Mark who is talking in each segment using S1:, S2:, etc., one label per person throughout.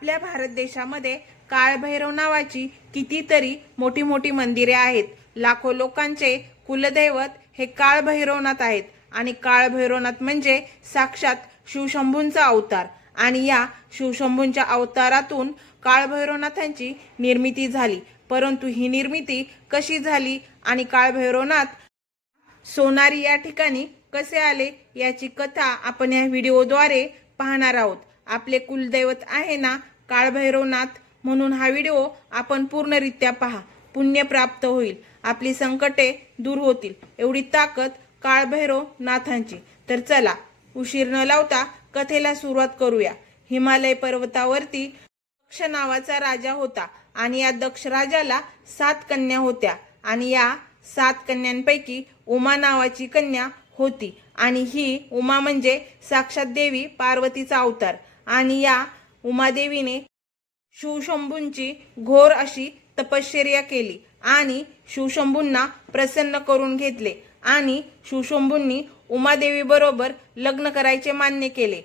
S1: आपल्या भारत देशामध्ये काळभैरव नावाची कितीतरी मोठी मोठी मंदिरे आहेत. लाखो लोकांचे कुलदैवत हे काळभैरवनाथ आहेत. आणि काळभैरवनाथ म्हणजे साक्षात शिवशंभूंचा अवतार. आणि या शिवशंभूंच्या अवतारातून काळभैरवनाथांची निर्मिती झाली. परंतु ही निर्मिती कशी झाली आणि काळभैरवनाथ सोनारी या ठिकाणी कसे आले याची कथा आपण या व्हिडिओद्वारे पाहणार आहोत. आपले कुलदैवत आहे ना काळभैरवनाथ म्हणून हा व्हिडिओ आपण पूर्णरित्या पहा. पुण्य प्राप्त होईल. आपली संकटे दूर होतील. एवढी ताकद काळभैरव नाथांची तर चला उशीर न लावता कथेला सुरुवात करूया. हिमालय पर्वतावरती दक्ष नावाचा राजा होता आणि या दक्ष राजाला सात कन्या होत्या आणि या सात कन्यांपैकी उमा नावाची कन्या होती आणि ही उमा म्हणजे साक्षात देवी पार्वतीचा अवतार आणि या उमादेवीने शिवशंभूंची घोर अशी तपश्चर्या केली आणि शिवशंभूंना प्रसन्न करून घेतले आणि शिवशंभूंनी उमादेवीबरोबर लग्न करायचे मान्य केले.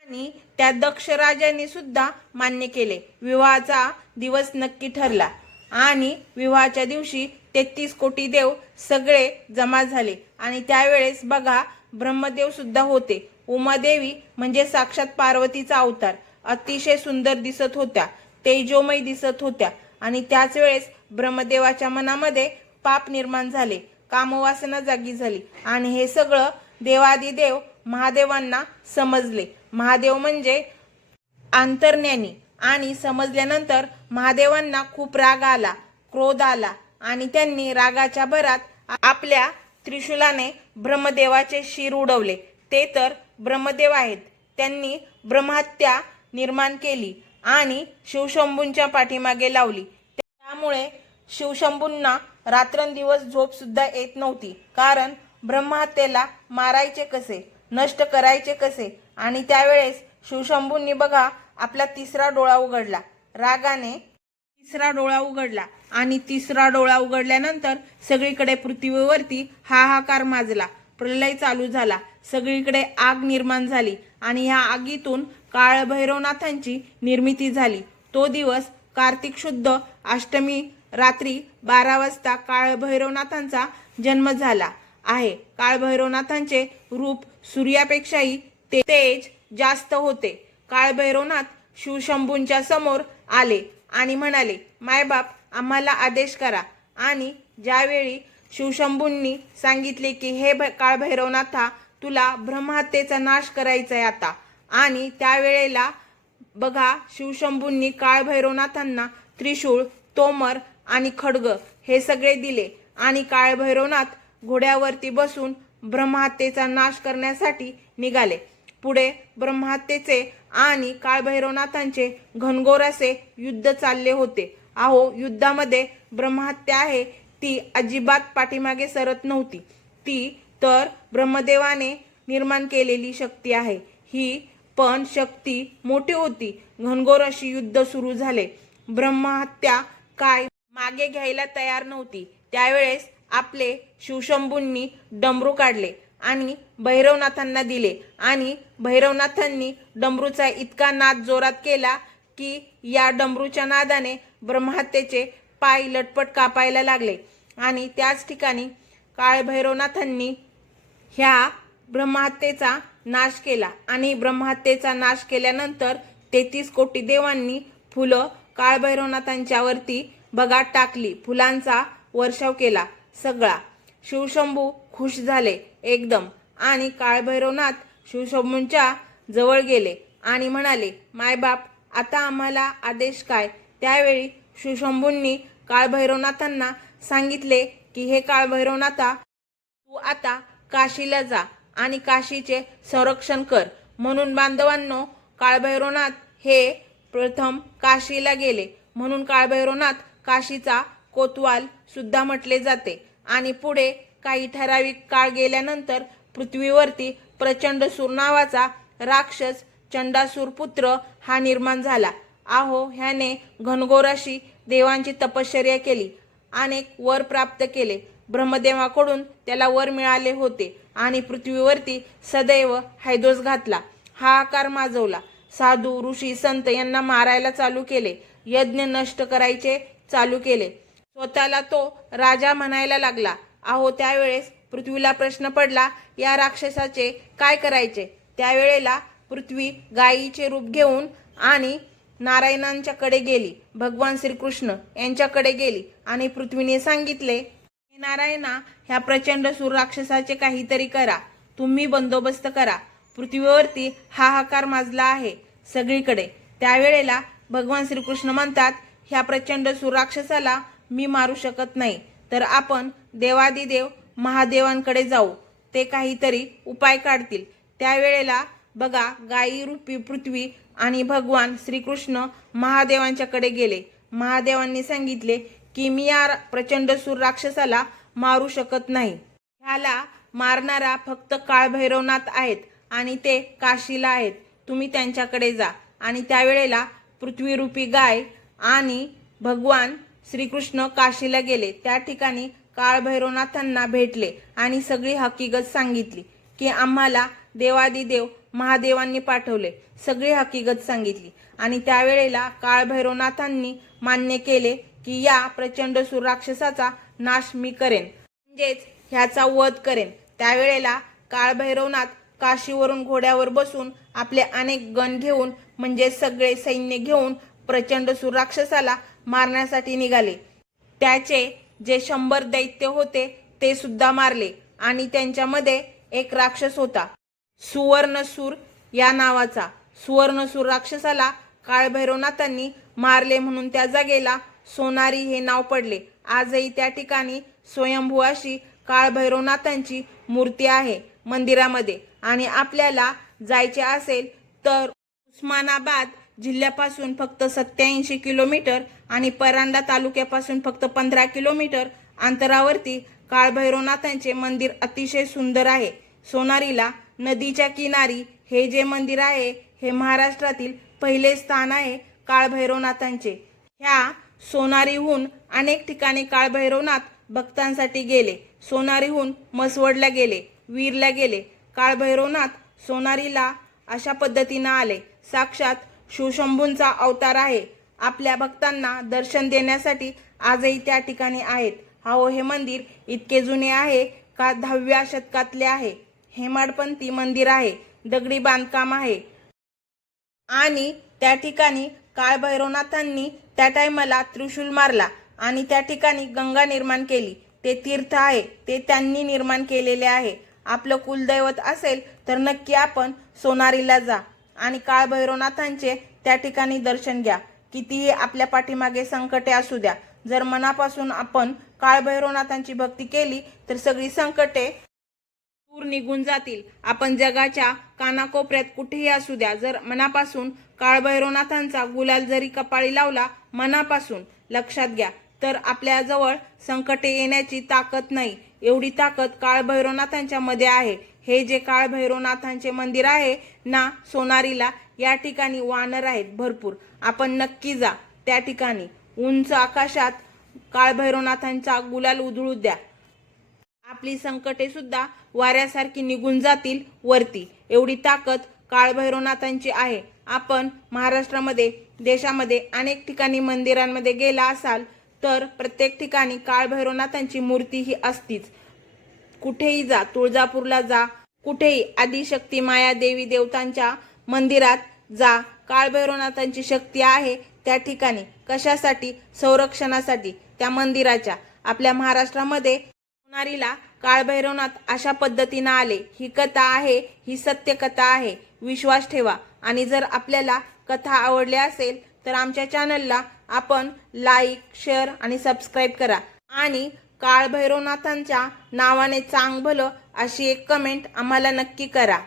S1: आणि त्या दक्ष राजांनी सुद्धा मान्य केले. विवाहाचा दिवस नक्की ठरला आणि विवाहाच्या दिवशी तेहतीस कोटी देव सगळे जमा झाले. आणि त्यावेळेस बघा ब्रह्मदेव सुद्धा होते. उमादेवी म्हणजे साक्षात पार्वतीचा अवतार. अतिशय सुंदर दिसत होत्या तेजोमय दिसत होत्या आणि त्याच वेळेस ब्रह्मदेवाच्या मनामध्ये पाप निर्माण झाले कामवासना जागी झाली आणि हे सगळं देवादिदेव महादेवांना समजले. महादेव म्हणजे आंतरज्ञानी आणि समजल्यानंतर महादेवांना खूप राग आला क्रोध आला आणि त्यांनी रागाच्या भरात आपल्या त्रिशूलाने ब्रह्मदेवाचे शिर उडवले. ते तर ब्रह्मदेव आहेत. त्यांनी ब्रह्महत्या निर्माण केली आणि शिवशंभूंच्या पाठीमागे लावली. त्यामुळे शिवशंभूंना रात्रंदिवस झोपसुद्धा येत नव्हती. कारण ब्रह्महत्येला मारायचे कसे नष्ट करायचे कसे आणि त्यावेळेस शिवशंभूंनी बघा आपला तिसरा डोळा उघडला. रागाने तिसरा डोळा उघडला आणि तिसरा डोळा उघडल्यानंतर सगळीकडे पृथ्वीवरती हाहाकार माजला. प्रलय चालू झाला. सगळीकडे आग निर्माण झाली आणि ह्या आगीतून काळभैरवनाथांची निर्मिती झाली. तो दिवस कार्तिक शुद्ध अष्टमी रात्री बारा वाजता काळभैरवनाथांचा जन्म झाला आहे. काळभैरवनाथांचे रूप सूर्यापेक्षाही ते- तेज जास्त होते. काळभैरवनाथ शिवशंभूंच्या समोर आले आणि म्हणाले मायबाप आम्हाला आदेश करा. आणि ज्यावेळी शिवशंभूंनी सांगितले की हे भ- काळभैरवनाथा तुला ब्रह्महत्येचा नाश करायचा आहे आता. आणि त्यावेळेला बघा शिवशंभूंनी काळभैरवनाथांना त्रिशूळ तोमर आणि खडग हे सगळे दिले. आणि काळभैरवनाथ घोड्यावरती बसून ब्रह्महत्येचा नाश करण्यासाठी निघाले. पुढे ब्रह्महत्येचे आणि काळभैरवनाथांचे घनघोर असे युद्ध चालले होते. अहो युद्धामध्ये ब्रह्महत्या आहे ती अजिबात पाठीमागे सरत नव्हती. ती तर ब्रह्मदेवाने निर्माण केलेली शक्ती आहे. ही पण शक्ती मोठी होती. घनघोर अशी युद्ध सुरू झाले. ब्रह्महत्या काय मागे घ्यायला तयार नव्हती. त्यावेळेस आपले शिवशंभूंनी डमरू काढले आणि भैरवनाथांना दिले. आणि भैरवनाथांनी डमरूचा इतका नाद जोरात केला की या डमरूच्या नादाने ब्रह्महत्येचे पाय लटपट कापायला लागले. आणि त्याच ठिकाणी काळभैरवनाथांनी ह्या ब्रह्महत्येचा नाश केला. आणि ब्रह्महत्येचा नाश केल्यानंतर तेहतीस कोटी देवांनी फुलं काळभैरवनाथांच्यावरती बगाट बघा टाकली. फुलांचा वर्षाव केला सगळा. शिवशंभू खुश झाले एकदम आणि काळभैरवनाथ शिवशंभूंच्या जवळ गेले आणि म्हणाले मायबाप आता आम्हाला आदेश काय? त्यावेळी शिवशंभूंनी काळभैरवनाथांना सांगितले की हे काळभैरवनाथा तू आता काशीला जा. आणि काशीचे संरक्षण कर. म्हणून बांधवांनो काळभैरवनाथ हे प्रथम काशीला गेले. म्हणून काळभैरवनाथ काशीचा कोतवाल सुद्धा म्हटले जाते. आणि पुढे काही ठराविक काळ गेल्यानंतर पृथ्वीवरती प्रचंड सूर नावाचा राक्षस चंडासूर पुत्र हा निर्माण झाला. आहो ह्याने घनघोराशी देवांची तपश्चर्या केली. अनेक वर प्राप्त केले. ब्रह्मदेवाकडून त्याला वर मिळाले होते. आणि पृथ्वीवरती सदैव हैदोस घातला. हा आकार माजवला. साधू ऋषी संत यांना मारायला चालू केले. यज्ञ नष्ट करायचे चालू केले. स्वतःला तो राजा म्हणायला लागला अहो त्यावेळेस पृथ्वीला प्रश्न पडला या राक्षसाचे काय करायचे? त्यावेळेला पृथ्वी गायीचे रूप घेऊन आणि नारायणांच्याकडे गेली. भगवान श्रीकृष्ण यांच्याकडे गेली आणि पृथ्वीने सांगितले नारायणा ह्या प्रचंड सूर राक्षसाचे काहीतरी करा. तुम्ही बंदोबस्त करा. पृथ्वीवरती हाहाकार माजला आहे सगळीकडे. त्यावेळेला भगवान श्रीकृष्ण म्हणतात ह्या प्रचंड सूर राक्षसाला मी मारू शकत नाही. तर आपण देवादिदेव महादेवांकडे जाऊ. ते काहीतरी उपाय काढतील. त्यावेळेला बघा गायी रूपी पृथ्वी आणि भगवान श्रीकृष्ण महादेवांच्याकडे गेले. महादेवांनी सांगितले की मी या प्रचंड सूर राक्षसाला मारू शकत नाही. ह्याला मारणारा फक्त काळभैरवनाथ आहेत आणि ते काशीला आहेत. तुम्ही त्यांच्याकडे जा. आणि त्यावेळेला पृथ्वीरूपी गाय आणि भगवान श्रीकृष्ण काशीला गेले. त्या ठिकाणी काळभैरवनाथांना भेटले आणि सगळी हकीकत सांगितली की आम्हाला देवादिदेव महादेवांनी पाठवले. सगळी हकीकत सांगितली. आणि त्यावेळेला काळभैरवनाथांनी मान्य केले की या प्रचंड सूर राक्षसाचा नाश मी करेन. म्हणजेच ह्याचा वध करेन. त्यावेळेला काळभैरवनाथ काशीवरून घोड्यावर बसून आपले अनेक गण घेऊन म्हणजे सगळे सैन्य घेऊन प्रचंड सूर राक्षसाला मारण्यासाठी निघाले. त्याचे जे शंभर दैत्य होते ते सुद्धा मारले आणि त्यांच्यामध्ये एक राक्षस होता. सुवर्णसूर या नावाचा. सुवर्णसूर राक्षसाला काळभैरवनाथांनी मारले म्हणून त्या जागेला सोनारी हे नाव पडले. आजही त्या ठिकाणी स्वयंभुआशी काळभैरवनाथांची मूर्ती आहे मंदिरामध्ये. आणि आपल्याला जायचे असेल तर उस्मानाबाद जिल्ह्यापासून फक्त सत्याऐंशी किलोमीटर आणि परांडा तालुक्यापासून फक्त पंधरा किलोमीटर अंतरावरती काळभैरवनाथांचे मंदिर अतिशय सुंदर आहे. सोनारीला नदीच्या किनारी हे जे मंदिर आहे हे महाराष्ट्रातील पहिले स्थान आहे काळभैरवनाथांचे. ह्या सोनारीहून अनेक ठिकाणी काळभैरवनाथ भक्तांसाठी गेले. सोनारीहून मसवडला गेले वीरला गेले. काळभैरवनाथ सोनारीला अशा पद्धतीनं आले. साक्षात शिवशंभूंचा अवतार आहे. आपल्या भक्तांना दर्शन देण्यासाठी आजही त्या ठिकाणी आहेत. हो हे मंदिर इतके जुने आहे का दहाव्या शतकातले आहे? हेमाडपंथी मंदिर आहे. दगडी बांधकाम आहे. आणि त्या ठिकाणी काळभैरवनाथांनी त्या टायमाला त्रिशूल मारला आणि त्या ठिकाणी गंगा निर्माण केली. ते तीर्थ आहे ते त्यांनी निर्माण केलेले आहे. आपलं कुलदैवत असेल तर नक्की आपण सोनारीला जा आणि काळभैरवनाथांचे त्या ठिकाणी दर्शन घ्या. कितीही आपल्या पाठीमागे संकटे असू द्या. जर मनापासून आपण काळभैरवनाथांची भक्ती केली तर सगळी संकटे दूर निघून जातील. आपण जगाच्या कानाकोपऱ्यात कुठेही असू द्या. जर मनापासून काळभैरवनाथांचा गुलाल जरी कपाळी लावला मनापासून लक्षात घ्या. तर आपल्याजवळ संकटे येण्याची ताकद नाही. एवढी ताकद काळभैरवनाथांच्या मध्ये आहे. हे जे काळभैरवनाथांचे मंदिर आहे ना सोनारीला या ठिकाणी वानर आहेत भरपूर. आपण नक्की जा त्या ठिकाणी. उंच आकाशात काळभैरवनाथांचा गुलाल उधळू द्या. आपली संकटे सुद्धा वाऱ्यासारखी निघून जातील वरती. एवढी ताकद काळभैरवनाथांची आहे. आपण महाराष्ट्रामध्ये देशामध्ये अनेक ठिकाणी मंदिरांमध्ये गेला असाल तर प्रत्येक ठिकाणी काळभैरवनाथांची मूर्ती ही असतीच. कुठेही जा तुळजापूरला जा कुठेही आदिशक्ती माया देवी देवतांच्या मंदिरात जा. काळभैरवनाथांची शक्ती आहे त्या ठिकाणी. कशासाठी? संरक्षणासाठी. त्या मंदिराच्या. आपल्या महाराष्ट्रामध्ये सोनारीला काळभैरवनाथ अशा पद्धतीनं आले. ही कथा आहे ही सत्य कथा आहे. विश्वास ठेवा. आणि जर आपल्याला कथा आवडली असेल तर आमच्या चॅनलला आपण लाईक शेअर आणि सबस्क्राईब करा. आणि काळभैरवनाथांच्या नावाने चांग भलं अशी एक कमेंट आम्हाला नक्की करा.